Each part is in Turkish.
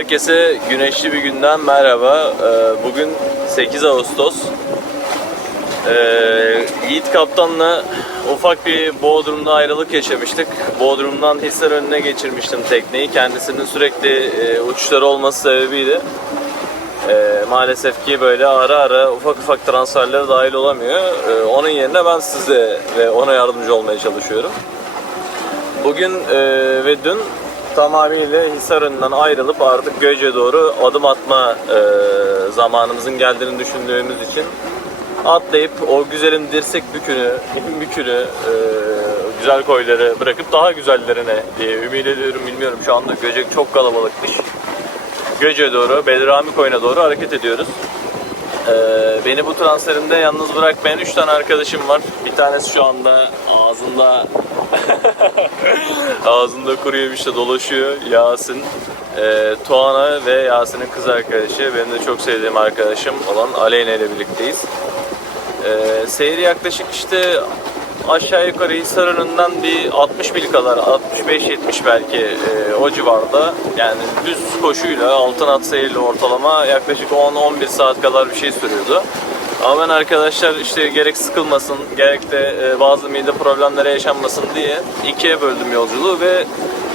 Herkese güneşli bir günden merhaba. Ee, Bugün 8 Ağustos. Ee, Yiğit Kaptan'la ufak bir Bodrum'da ayrılık yaşamıştık. Bodrum'dan Hisar önüne geçirmiştim tekneyi. Kendisinin sürekli e, uçuşları olması sebebiyle e, maalesef ki böyle ara ara ufak ufak transferlere dahil olamıyor. Onun yerine ben size ve ona yardımcı olmaya çalışıyorum. Bugün e, ve dün tamamıyla Hisarönü'nden ayrılıp artık Göce'ye doğru adım atma e, zamanımızın geldiğini düşündüğümüz için atlayıp o güzelim dirsek bükünü, bükünü, e, güzel koyları bırakıp daha güzellerine diye ümit ediyorum. Bilmiyorum şu anda Göcek çok kalabalıkmış. Göce'ye doğru, Belrami Koyu'na doğru hareket ediyoruz. Ee, beni bu transferimde yalnız bırakmayan 3 tane arkadaşım var. Bir tanesi şu anda ağzında ağzında kuru yemişle dolaşıyor. Yasin, e, Tuana ve Yasin'in kız arkadaşı. Benim de çok sevdiğim arkadaşım olan Aleyna ile birlikteyiz. Ee, seyir yaklaşık işte aşağı yukarı Hisar önünden bir 60 mil kadar, 65-70 belki e, o civarda. Yani düz koşuyla, altın at seyirle ortalama yaklaşık 10-11 saat kadar bir şey sürüyordu. Ama ben arkadaşlar işte gerek sıkılmasın, gerek de e, bazı mide problemleri yaşanmasın diye ikiye böldüm yolculuğu ve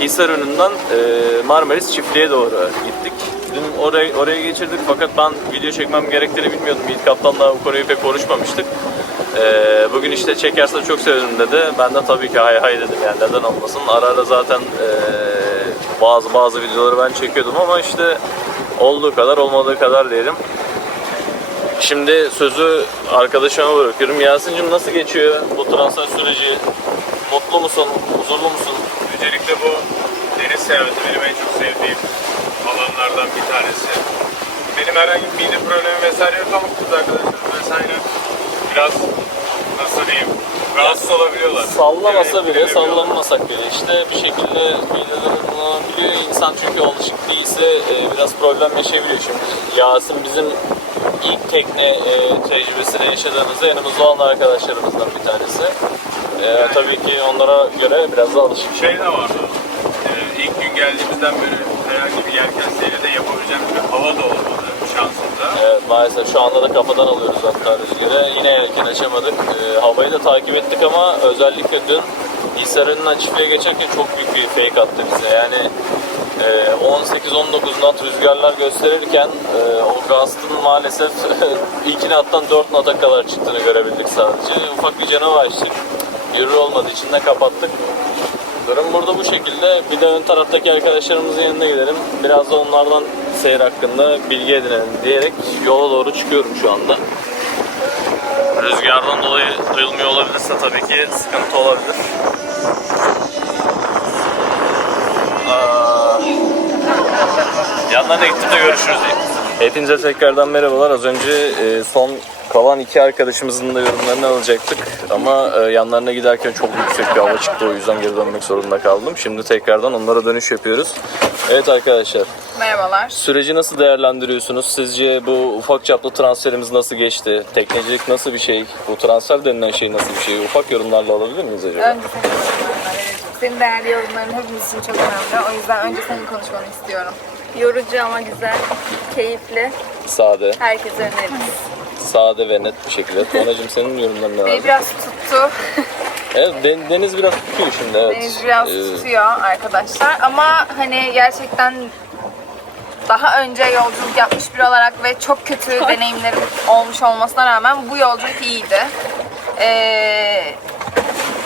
Hisar önünden e, Marmaris çiftliğe doğru gittik. Dün oraya, oraya geçirdik fakat ben video çekmem gerektiğini bilmiyordum. Yiğit Kaptan'la bu konuyu pek konuşmamıştık. Ee, bugün işte çekerse çok sevinirim dedi. Ben de tabii ki hay hay dedim yani neden olmasın. Ara ara zaten ee, bazı bazı videoları ben çekiyordum ama işte olduğu kadar olmadığı kadar diyelim. Şimdi sözü arkadaşıma bırakıyorum. Yasin'cim nasıl geçiyor bu transfer süreci? Mutlu musun? Huzurlu musun? Öncelikle bu deniz seyahati benim en çok sevdiğim alanlardan bir tanesi. Benim herhangi bir mide vesaire yok ama kız arkadaşlarım vesaire biraz nasıl diyeyim rahatsız olabiliyorlar. Sallamasa Yani bile, sallanmasak bile işte bir şekilde mideleri kullanabiliyor. İnsan çünkü alışık değilse e, biraz problem yaşayabiliyor. Şimdi Yasin bizim ilk tekne e, tecrübesini yaşadığımızda yanımızda olan arkadaşlarımızdan bir tanesi. E, tabii ki onlara göre biraz daha alışık. Şey de vardı. Ee, ilk gün geldiğimizden beri herhangi bir yelken seyri de yapabileceğimiz bir hava da olmadı şansımda. Evet maalesef şu anda da kafadan alıyoruz hatta rüzgarı. Yine erken açamadık. Ee, havayı da takip ettik ama özellikle dün Hisarönü'nden çiftliğe geçerken çok büyük bir fake attı bize. Yani e, 18-19 knot rüzgarlar gösterirken e, o gastın maalesef ilk nattan 4 nota kadar çıktığını görebildik sadece. Ufak bir canavar açtık. Yürür olmadığı için de kapattık. Durum burada bu şekilde. Bir de ön taraftaki arkadaşlarımızın yanına gidelim. Biraz da onlardan seyir hakkında bilgi edinelim diyerek yola doğru çıkıyorum şu anda. Rüzgardan dolayı duyulmuyor olabilirse tabii ki sıkıntı olabilir. Aa, yanlarına gittim de görüşürüz diyeyim. Hepinize tekrardan merhabalar. Az önce e, son kalan iki arkadaşımızın da yorumlarını alacaktık. Ama e, yanlarına giderken çok yüksek bir hava çıktı. O yüzden geri dönmek zorunda kaldım. Şimdi tekrardan onlara dönüş yapıyoruz. Evet arkadaşlar. Merhabalar. Süreci nasıl değerlendiriyorsunuz? Sizce bu ufak çaplı transferimiz nasıl geçti? Teknecilik nasıl bir şey? Bu transfer denilen şey nasıl bir şey? Ufak yorumlarla alabilir miyiz acaba? Önce senin vereceğim. Senin değerli yorumların hepimiz için çok önemli. O yüzden önce senin konuşmanı istiyorum. Yorucu ama güzel, keyifli. Sade, Herkese öneririz. Sade ve net bir şekilde. Tuğanacığım senin yorumların neler? Beni biraz tuttu. Evet, den- deniz biraz tutuyor şimdi. Evet. Deniz biraz Ee, tutuyor arkadaşlar. Ama hani gerçekten daha önce yolculuk yapmış biri olarak ve çok kötü deneyimlerim olmuş olmasına rağmen bu yolculuk iyiydi. Ee,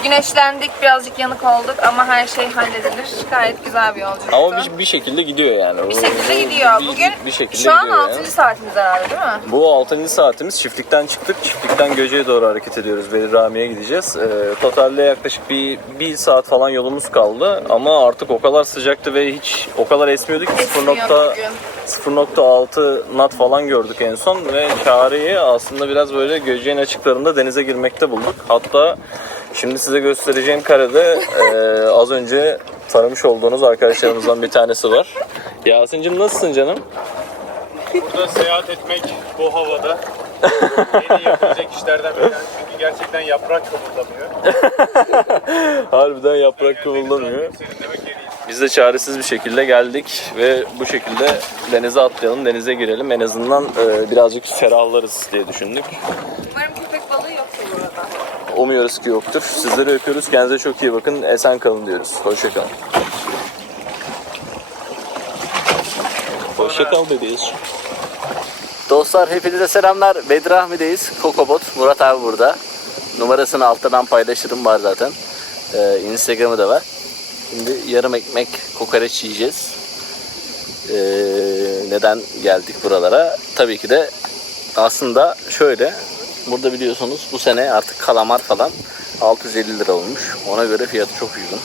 güneşlendik, birazcık yanık olduk ama her şey halledilir. Gayet güzel bir yolculuktu. Ama bir, bir şekilde gidiyor yani. Bir şekilde gidiyor. Bir- Bugün bir şekilde şu an gidiyor 6. yani. saatimiz herhalde değil mi? Bu 6. saatimiz çiftlikten çıktık. Çiftlikten Göce'ye doğru hareket ediyoruz. Belirami'ye gideceğiz. Ee, totalde yaklaşık bir, bir saat falan yolumuz kaldı. Ama artık o kadar sıcaktı ve hiç o kadar esmiyordu ki Esmiyor 0.6 bugün. 0.6 knot falan gördük en son ve Çağrı'yı aslında biraz böyle Göce'nin açıklarında denize girmekte bulduk. Hatta şimdi size göstereceğim karede e, az önce tanımış olduğunuz arkadaşlarımızdan bir tanesi var. Yasin'cim nasılsın canım? Burada seyahat etmek bu havada en iyi yapılacak işlerden bir tanesi. Çünkü gerçekten yaprak kımıldamıyor. Harbiden yaprak kıvıldamıyor. Serinlemek en iyisi. Biz de çaresiz bir şekilde geldik ve bu şekilde denize atlayalım, denize girelim. En azından e, birazcık ferahlarız diye düşündük. Umarım köpek balığı yoktur burada. Umuyoruz ki yoktur. Sizleri öpüyoruz. Kendinize çok iyi bakın. Esen kalın diyoruz. Hoşçakalın. Hoşçakal bebeğiz. Dostlar hepinize selamlar. Bedrahmi'deyiz. Kokobot. Murat abi burada. Numarasını altta ben paylaşırım var zaten. Ee, Instagram'ı da var. Şimdi yarım ekmek kokoreç yiyeceğiz. Ee, neden geldik buralara? Tabii ki de aslında şöyle burada biliyorsunuz bu sene artık kalamar falan 650 lira olmuş. Ona göre fiyatı çok uygun.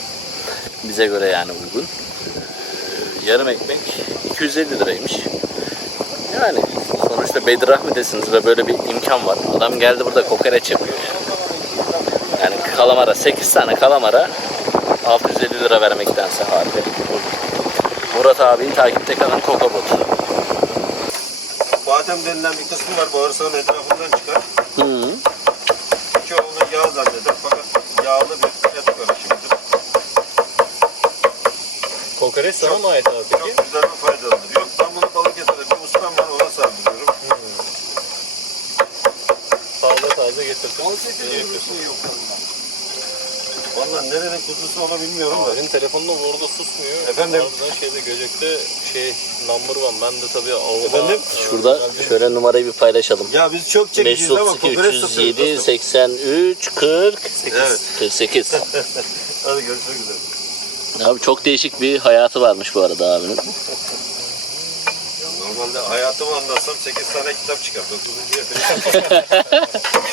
Bize göre yani uygun. Ee, yarım ekmek 250 liraymış. Yani sonuçta Bedrahmi'desiniz ve böyle bir imkan var. Adam geldi burada kokoreç yapıyor yani. Yani kalamara 8 tane kalamara 650 lira vermektense harika. Murat abiyi takipte kalan Kokobot. Badem denilen bir kısmı var bağırsağın etrafından çıkar. Hı. Çoğunu yağ zanneder fakat yağlı bir et karışımıdır. Kokoreç sana mı ait abi Çok güzel ve faydalıdır. Yok ben bunu Balıkesir'de bir ustam var ona sardırıyorum. Taze taze getirdim. Valla nerenin kuzusu onu bilmiyorum da. Abinin telefonunda bu arada susmuyor. Efendim? Harbiden şeyde Göcek'te şey number one. Ben de tabii Avrupa... Efendim? Şurada şöyle numarayı bir paylaşalım. Ya biz çok çekiciyiz ama 532 kokoreç 307 satıyoruz. 83 40 Evet. 48. Hadi görüşmek üzere. Abi çok değişik bir hayatı varmış bu arada abinin. Normalde hayatımı anlatsam 8 tane kitap çıkar. 9.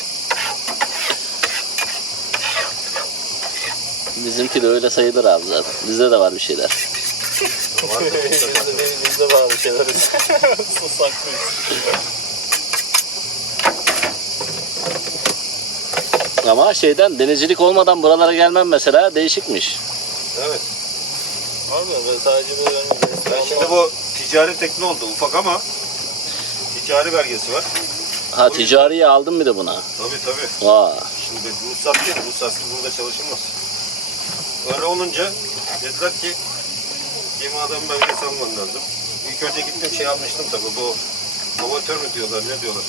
Bizimki de öyle sayılır abi zaten. Bizde de var bir şeyler. Bizde var bir şeyler. Ama şeyden denizcilik olmadan buralara gelmem mesela değişikmiş. Evet. Abi sadece böyle Ya şimdi bu ticari tekne oldu ufak ama ticari belgesi var. Ha ticariye aldın mı de buna? Tabii tabii. Vay. Şimdi ruhsat değil, ruhsatsız burada çalışılmaz. Öyle olunca dediler ki gemi adamı belgesi alman lazım. İlk önce gittim şey almıştım tabii bu amatör mü diyorlar ne diyorlar.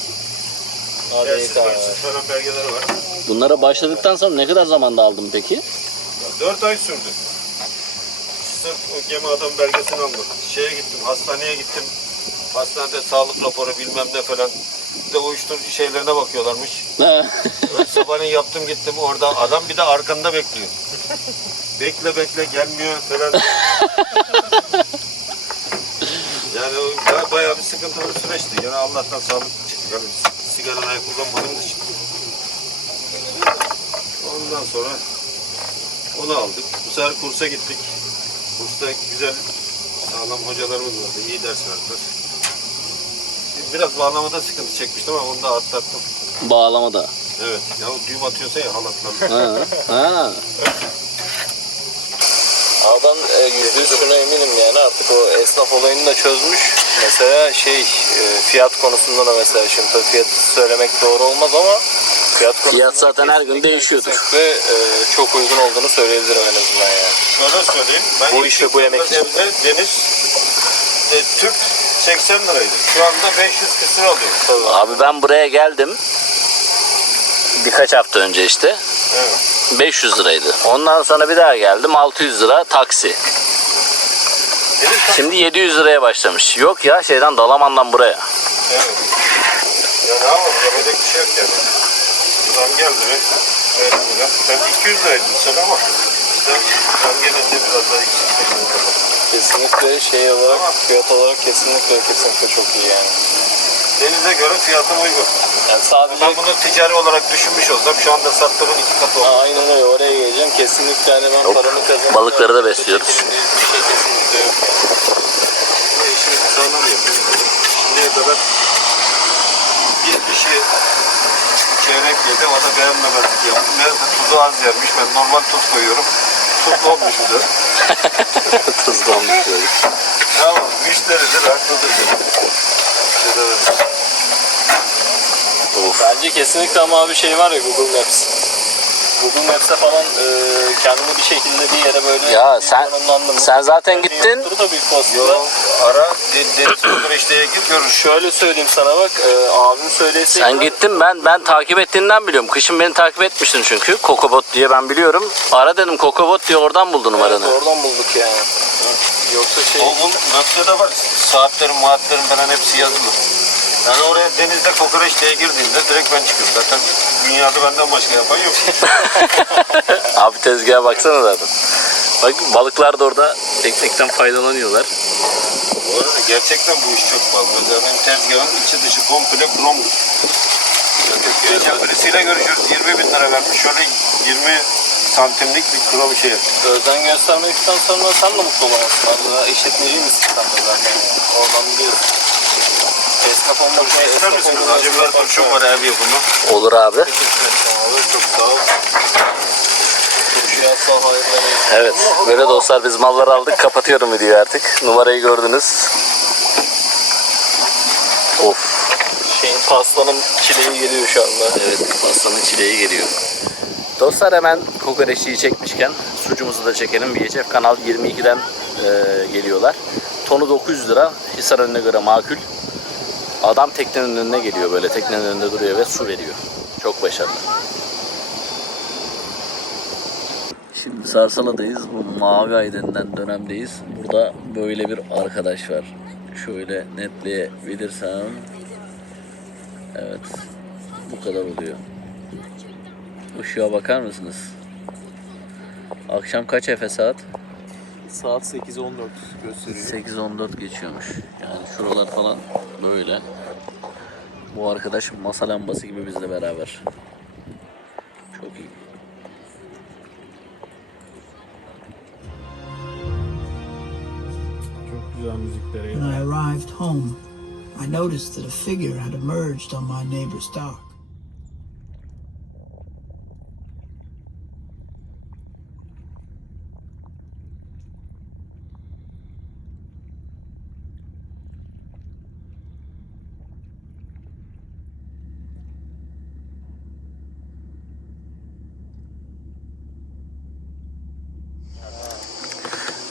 Falan belgeleri var. Bunlara başladıktan sonra ne kadar zamanda aldın peki? Ya, Dört ay sürdü. Sırf o gemi adam belgesini almak. Şeye gittim, hastaneye gittim. Hastanede sağlık raporu bilmem ne falan. Bir de uyuşturucu şeylerine bakıyorlarmış. Ben sabahleyin yaptım gittim orada adam bir de arkanda bekliyor. bekle bekle gelmiyor falan. yani o ba- bayağı bir sıkıntılı bir süreçti. Yine Allah'tan sağlık çıktı. Yani sigarayı kullanmadığımız için. Ondan sonra onu aldık. Bu sefer kursa gittik. Kursta güzel sağlam hocalarımız vardı. İyi ders verdiler. Biraz bağlamada sıkıntı çekmiştim ama onu da atlattım. Bağlamada. Evet. Ya düğüm atıyorsa ya halatla. Ha. ha. Adam e, yüzde yüz şuna eminim yani artık o esnaf olayını da çözmüş. Mesela şey e, fiyat konusunda da mesela şimdi tabii fiyat söylemek doğru olmaz ama fiyat konusunda Fiyat zaten her gün değişiyordur. Ve e, çok uygun olduğunu söyleyebilirim en azından yani. Şöyle söyleyeyim. Ben Bu işte bu yemek için. evde Deniz e, Türk 80 liraydı. Şu anda 500 küsur alıyor. Abi ben buraya geldim. Birkaç hafta önce işte. Evet. 500 liraydı. Ondan sonra bir daha geldim 600 lira taksi. Şimdi 700 liraya başlamış. Yok ya şeyden Dalaman'dan buraya. Evet. Ya ne yapalım yapacak bir şey yok yani. Zam geldi mi? Evet. Sen 200 liraydın sen ama işte zam gelince biraz daha yüksek. Kesinlikle şey olarak fiyat olarak kesinlikle kesinlikle çok iyi yani. Denize göre fiyatım uygun. Yani sadece Ben bunu ticari olarak düşünmüş olsam şu anda sattığımın iki katı olur. Aynen öyle oraya geleceğim. Kesinlikle hani ben Yok, paramı kazanıp balıkları da besliyoruz. Bir şey kesinlikle yok. Bu sağlam. Şimdiye kadar bir kişi çeyrek yedi, o da beğenmemezlik yaptı. Meğerse tuzu az yermiş, ben normal tuz koyuyorum. Tuzlu olmuş bir de. Tuzlu olmuş böyle. Ama müşteridir, haklıdır. dedim. Bir demedim. Bence kesinlikle ama bir şey var ya Google Maps. Google Maps'te falan e, kendimi bir şekilde bir yere böyle Ya sen- konumlandım. sen zaten Yani gittin. Yoktur da olasılıkla. Yok ara de- deniz kokoreçteye gir görür. Şöyle söyleyeyim sana bak e, abim söyleseydi. Sen gittin ben ben takip ettiğinden biliyorum. Kışın beni takip etmiştin çünkü. Kokobot diye ben biliyorum. Ara dedim Kokobot diye oradan buldu numaranı. Evet, oradan bulduk yani. Yoksa şey... O bu Map'te de var. Saatlerim, maatlerim falan hepsi yazılı. Yani oraya denizde kokoreçteye girdiğimde direkt ben çıkıyorum. Zaten dünyada benden başka yapan yok. Abi tezgaha baksana zaten. Bak balıklar da orada teknikten faydalanıyorlar. Bu arada gerçekten bu iş çok fazla. Benim tezgahın içi dışı komple kromdur. Geçen birisiyle görüşürüz. 20 bin lira vermiş. Şöyle 20 santimlik bir krom şey. Özen göstermedikten sonra sen de mutlu olamazsın. Aslında işletmeci misin sen de zaten yani. Oradan biliyorsun. Esnaf olmak İster esnaf misiniz? olmak Acı biber turşum var abi yapımı. Olur abi. Çok sağ ol. Evet. Böyle dostlar biz malları aldık. Kapatıyorum videoyu artık. Numarayı gördünüz. Of. Şeyin pastanın çileği geliyor şu anda. Evet pastanın çileği geliyor. Dostlar hemen kokoreççiyi çekmişken sucumuzu da çekelim. VHF Kanal 22'den e, geliyorlar. Tonu 900 lira. Hisar önüne göre makul. Adam teknenin önüne geliyor böyle. Teknenin önünde duruyor ve su veriyor. Çok başarılı. Şimdi Sarsala'dayız. Bu Mavi Ay denilen dönemdeyiz. Burada böyle bir arkadaş var. Şöyle netleyebilirsem. Evet. Bu kadar oluyor. Işığa bakar mısınız? Akşam kaç Efe saat? Saat 8.14 gösteriyor. 8.14 geçiyormuş. Yani şuralar falan böyle. Bu arkadaş masa lambası gibi bizle beraber. Çok iyi. Çok güzel müziklere When I arrived home, I noticed that a figure had emerged on my neighbor's dock.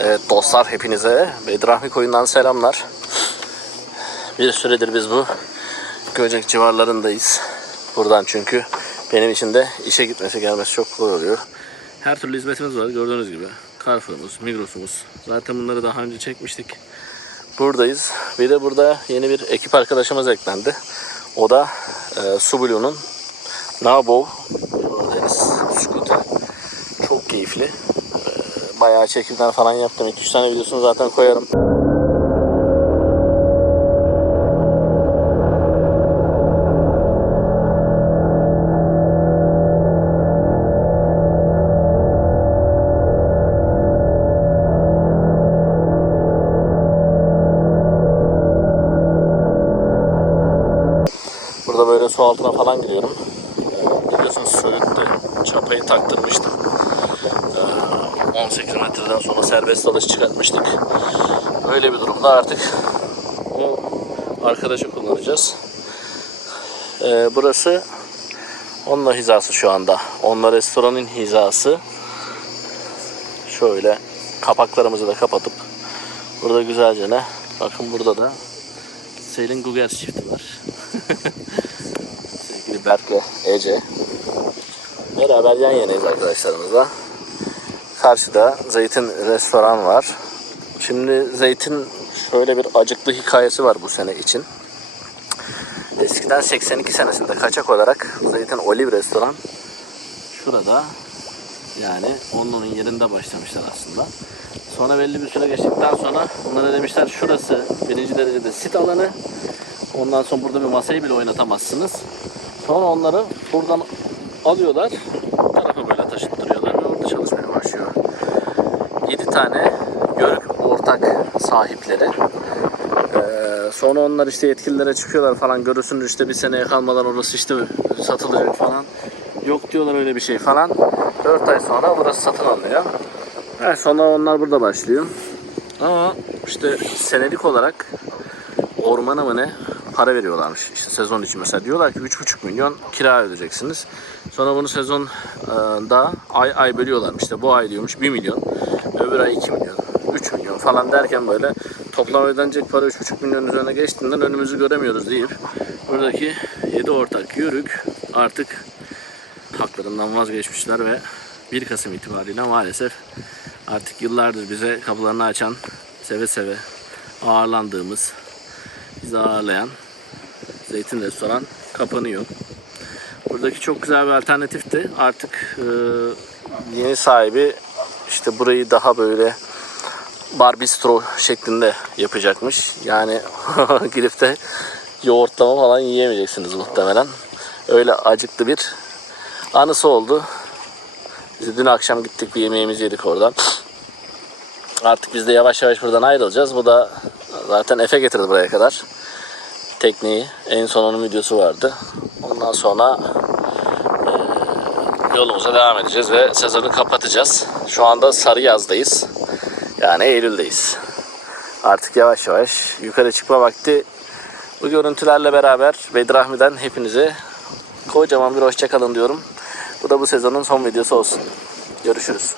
Evet dostlar hepinize Bedrahmi Koyun'dan selamlar. Bir süredir biz bu Göcek civarlarındayız. Buradan çünkü benim için de işe gitmesi gelmesi çok kolay oluyor. Her türlü hizmetimiz var gördüğünüz gibi. Carrefour'umuz, Migros'umuz. Zaten bunları daha önce çekmiştik. Buradayız. Bir de burada yeni bir ekip arkadaşımız eklendi. O da e, Subaru'nun Deniz Scooter. Çok keyifli. Bayağı çekimler falan yaptım. 2-3 tane videosunu zaten koyarım. Burada böyle su altına falan gidiyorum. Biliyorsunuz Söğüt'te çapayı taktırmıştım. Ee, 18 metreden sonra serbest dalış çıkartmıştık. Öyle bir durumda artık o arkadaşı kullanacağız. Ee, burası onunla hizası şu anda. Onunla restoranın hizası. Şöyle kapaklarımızı da kapatıp burada güzelce ne? Bakın burada da Selin Guger çifti var. Sevgili Berk'le Ece. Beraber yan yanayız arkadaşlarımızla. Karşıda Zeytin restoran var. Şimdi Zeytin şöyle bir acıklı hikayesi var bu sene için. Eskiden 82 senesinde kaçak olarak Zeytin Olive restoran şurada yani onun yerinde başlamışlar aslında. Sonra belli bir süre geçtikten sonra bunlara demişler şurası birinci derecede sit alanı. Ondan sonra burada bir masayı bile oynatamazsınız. Sonra onları buradan alıyorlar. Bu tarafa böyle taşıttırıyorlar ve orada çalışmaya başlıyor. 7 tane yörük ortak sahipleri. Ee, sonra onlar işte yetkililere çıkıyorlar falan. Görürsünüz işte bir seneye kalmadan orası işte satılacak falan. Yok diyorlar öyle bir şey falan. 4 ay sonra burası satın alınıyor. Evet, sonra onlar burada başlıyor. Ama işte senelik olarak ormana mı ne para veriyorlarmış. İşte sezon için mesela diyorlar ki 3,5 milyon kira ödeyeceksiniz. Sonra bunu sezonda ay ay bölüyorlarmış. İşte bu ay diyormuş 1 milyon, öbür ay 2 milyon, 3 milyon falan derken böyle toplam ödenecek para 3,5 milyon üzerine geçtiğinden önümüzü göremiyoruz deyip buradaki 7 ortak yörük artık haklarından vazgeçmişler ve 1 Kasım itibariyle maalesef artık yıllardır bize kapılarını açan, seve seve ağırlandığımız, bizi ağırlayan Zeytin Restoran kapanıyor. Buradaki çok güzel bir alternatifti. Artık e, yeni sahibi işte burayı daha böyle bar bistro şeklinde yapacakmış. Yani girip de yoğurtlama falan yiyemeyeceksiniz muhtemelen. Öyle acıklı bir anısı oldu. Biz dün akşam gittik bir yemeğimizi yedik oradan. Artık biz de yavaş yavaş buradan ayrılacağız. Bu da zaten Efe getirdi buraya kadar. Tekneyi. En son onun videosu vardı. Ondan sonra yolumuza devam edeceğiz ve sezonu kapatacağız. Şu anda sarı yazdayız. Yani Eylül'deyiz. Artık yavaş yavaş yukarı çıkma vakti. Bu görüntülerle beraber Bedrahmi'den hepinize kocaman bir hoşçakalın diyorum. Bu da bu sezonun son videosu olsun. Görüşürüz.